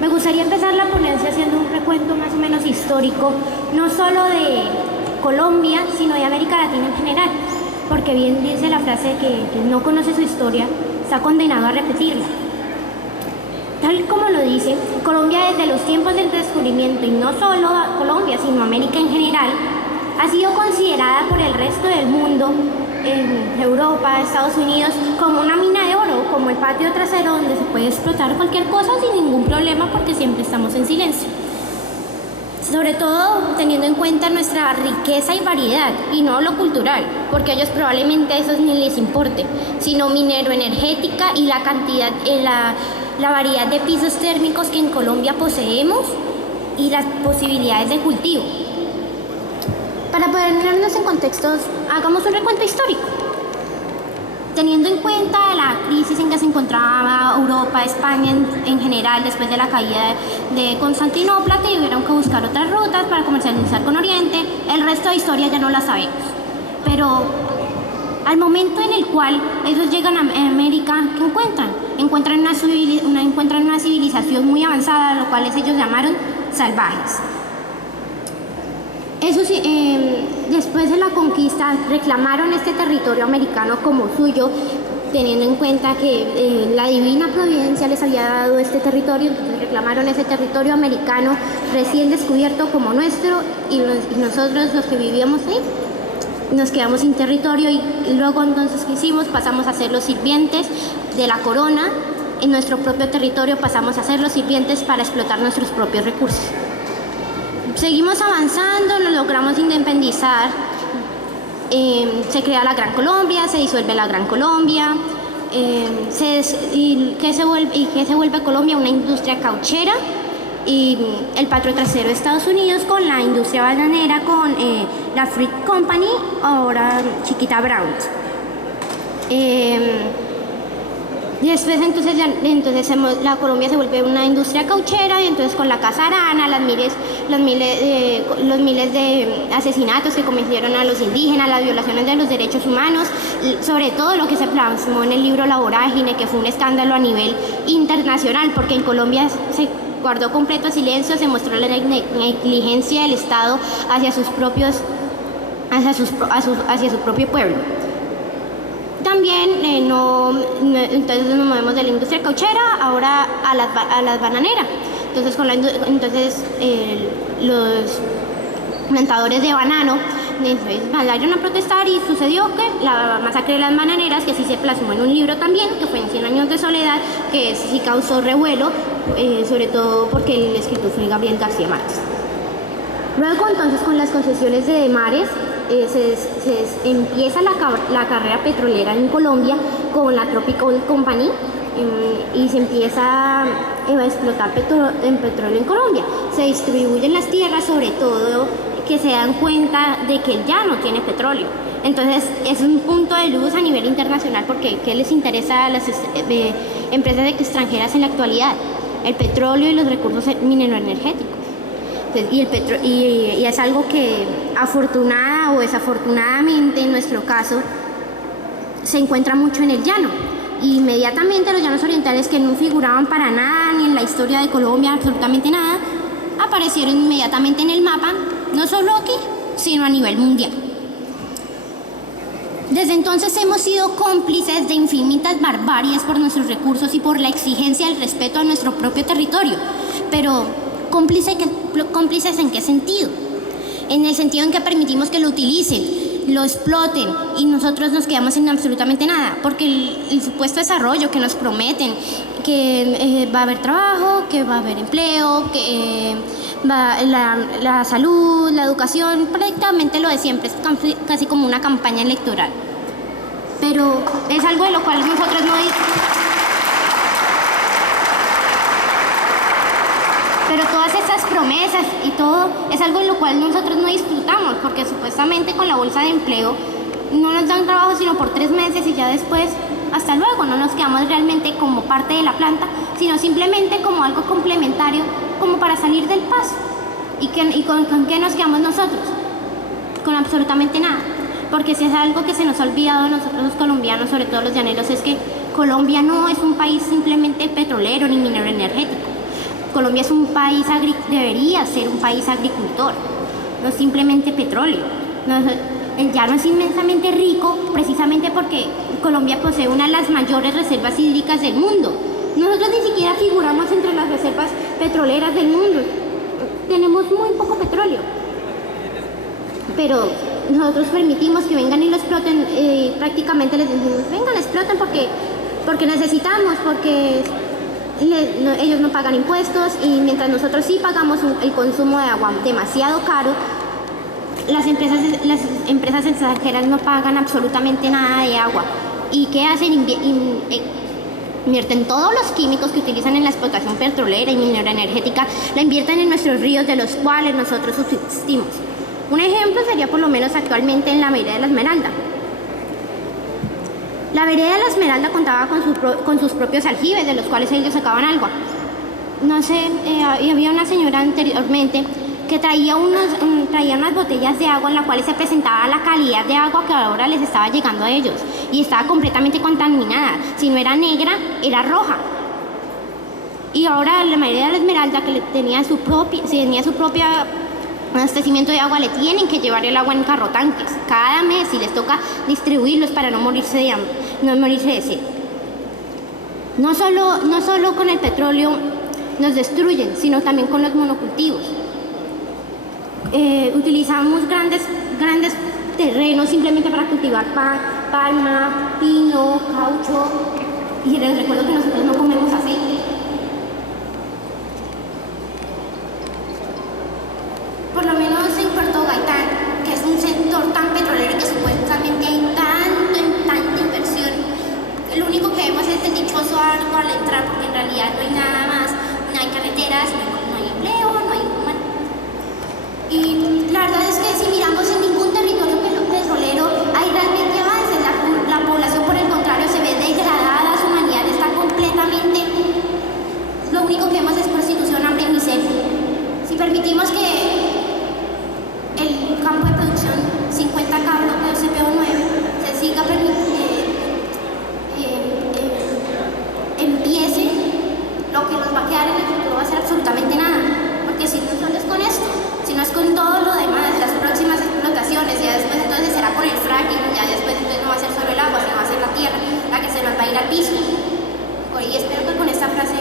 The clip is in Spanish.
Me gustaría empezar la ponencia haciendo un recuento más o menos histórico, no solo de Colombia, sino de América Latina en general, porque bien dice la frase que quien no conoce su historia está condenado a repetirla. Tal como lo dice, Colombia desde los tiempos del descubrimiento, y no solo Colombia, sino América en general, ha sido considerada por el resto del mundo, en Europa, Estados Unidos, como una mina de oro, como el patio trasero donde se puede explotar cualquier cosa sin ningún problema porque siempre estamos en silencio. Sobre todo teniendo en cuenta nuestra riqueza y variedad, y no lo cultural, porque a ellos probablemente a esos ni les importe, sino minero-energética y la cantidad, la variedad de pisos térmicos que en Colombia poseemos y las posibilidades de cultivo. Para ponernos en contextos, hagamos un recuento histórico. Teniendo en cuenta la crisis en que se encontraba Europa, España en general, después de la caída de Constantinopla, tuvieron que buscar otras rutas para comercializar con Oriente. El resto de historia ya no la sabemos. Pero al momento en el cual ellos llegan a América, ¿qué encuentran? Encuentran una civilización muy avanzada, lo cual ellos llamaron salvajes. Eso sí, después de la conquista reclamaron este territorio americano como suyo, teniendo en cuenta que la divina providencia les había dado este territorio. Entonces reclamaron ese territorio americano recién descubierto como nuestro, y nosotros los que vivíamos ahí nos quedamos sin territorio, y luego entonces ¿qué hicimos? Pasamos a ser los sirvientes de la corona. En nuestro propio territorio pasamos a ser los sirvientes para explotar nuestros propios recursos. Seguimos avanzando, nos logramos independizar, se crea la Gran Colombia, se disuelve la Gran Colombia, ¿qué se vuelve Colombia? Una industria cauchera, y el patio trasero de Estados Unidos con la industria bananera, con la Fruit Company, ahora Chiquita Browns. Y después entonces la Colombia se vuelve una industria cauchera, y entonces con la Casa Arana, los miles de asesinatos que cometieron a los indígenas, las violaciones de los derechos humanos, sobre todo lo que se plasmó en el libro La Vorágine, que fue un escándalo a nivel internacional, porque en Colombia se guardó completo silencio, se mostró la negligencia del Estado hacia su propio pueblo. También entonces nos movemos de la industria cauchera ahora a las bananeras. Entonces los plantadores de banano salieron a protestar, y sucedió que la masacre de las bananeras, que así se plasmó en un libro también, que fue en 100 años de soledad, que sí causó revuelo, sobre todo porque el escritor fue Gabriel García Márquez. Luego entonces con las concesiones de mares, se empieza la carrera petrolera en Colombia con la Tropical Company, y se empieza a explotar petróleo en Colombia. Se distribuyen las tierras, sobre todo que se dan cuenta de que ya no tiene petróleo. Entonces es un punto de luz a nivel internacional, porque ¿qué les interesa a las empresas extranjeras en la actualidad? El petróleo y los recursos mineroenergéticos. Y es algo que afortunada o desafortunadamente en nuestro caso se encuentra mucho en el llano. Inmediatamente los llanos orientales, que no figuraban para nada ni en la historia de Colombia, absolutamente nada, aparecieron inmediatamente en el mapa, no solo aquí, sino a nivel mundial. Desde entonces hemos sido cómplices de infinitas barbaries por nuestros recursos y por la exigencia del respeto a nuestro propio territorio. Pero ¿cómplices en qué sentido? En el sentido en que permitimos que lo utilicen, lo exploten, y nosotros nos quedamos sin absolutamente nada, porque el supuesto desarrollo que nos prometen, que va a haber trabajo, que va a haber empleo, que la salud, la educación, prácticamente lo de siempre, es casi como una campaña electoral. Pero es algo de lo cual nosotros no... Pero todas estas promesas y todo es algo en lo cual nosotros no disfrutamos, porque supuestamente con la bolsa de empleo no nos dan trabajo sino por 3 meses, y ya después, hasta luego, no nos quedamos realmente como parte de la planta, sino simplemente como algo complementario, como para salir del paso. ¿Y con qué nos quedamos nosotros? Con absolutamente nada. Porque si es algo que se nos ha olvidado a nosotros los colombianos, sobre todo los llaneros, es que Colombia no es un país simplemente petrolero ni minero energético. Colombia es un país, debería ser un país agricultor, no simplemente petróleo. El llano es inmensamente rico precisamente porque Colombia posee una de las mayores reservas hídricas del mundo. Nosotros ni siquiera figuramos entre las reservas petroleras del mundo. Tenemos muy poco petróleo. Pero nosotros permitimos que vengan y lo exploten, prácticamente les decimos, vengan, exploten porque necesitamos, porque ellos no pagan impuestos y mientras nosotros sí pagamos el consumo de agua demasiado caro, las empresas extranjeras no pagan absolutamente nada de agua. ¿Y qué hacen? Invierten todos los químicos que utilizan en la explotación petrolera y minera energética, la invierten en nuestros ríos de los cuales nosotros subsistimos. Un ejemplo sería por lo menos actualmente en la vereda de la Esmeralda. La vereda de la Esmeralda contaba con sus propios aljibes, de los cuales ellos sacaban agua. No sé, y había una señora anteriormente que traía unas botellas de agua en las cuales se presentaba la calidad de agua que ahora les estaba llegando a ellos. Y estaba completamente contaminada. Si no era negra, era roja. Y ahora la vereda de la Esmeralda, que tenía su propia abastecimiento de agua, le tienen que llevar el agua en carrotanques cada mes y les toca distribuirlos para no morirse de sed. No solo con el petróleo nos destruyen, sino también con los monocultivos. Utilizamos grandes terrenos simplemente para cultivar palma, pino, caucho, y les recuerdo que nosotros no comemos aceite. Por lo menos en Puerto Gaitán, que es un sector tan petrolero y que supuestamente hay tanta inversión, lo único que vemos es el dichoso arco al entrar, porque en realidad no hay nada más, no hay carreteras, no hay empleo, no hay humano. Y la verdad es que si miramos en ningún territorio petrolero hay realmente avances, la población por el contrario se ve degradada, su humanidad está completamente, lo único que vemos es prostitución, hambre y miseria. Si permitimos que el campo de producción 50 cabros de CPO9 se siga empiece, lo que nos va a quedar en el futuro va a ser absolutamente nada, porque si no solo es con esto, si no es con todo lo demás, las próximas explotaciones, ya después entonces será con el fracking, ya después entonces no va a ser solo el agua, sino va a ser la tierra la que se nos va a ir al piso. Y espero que con esta frase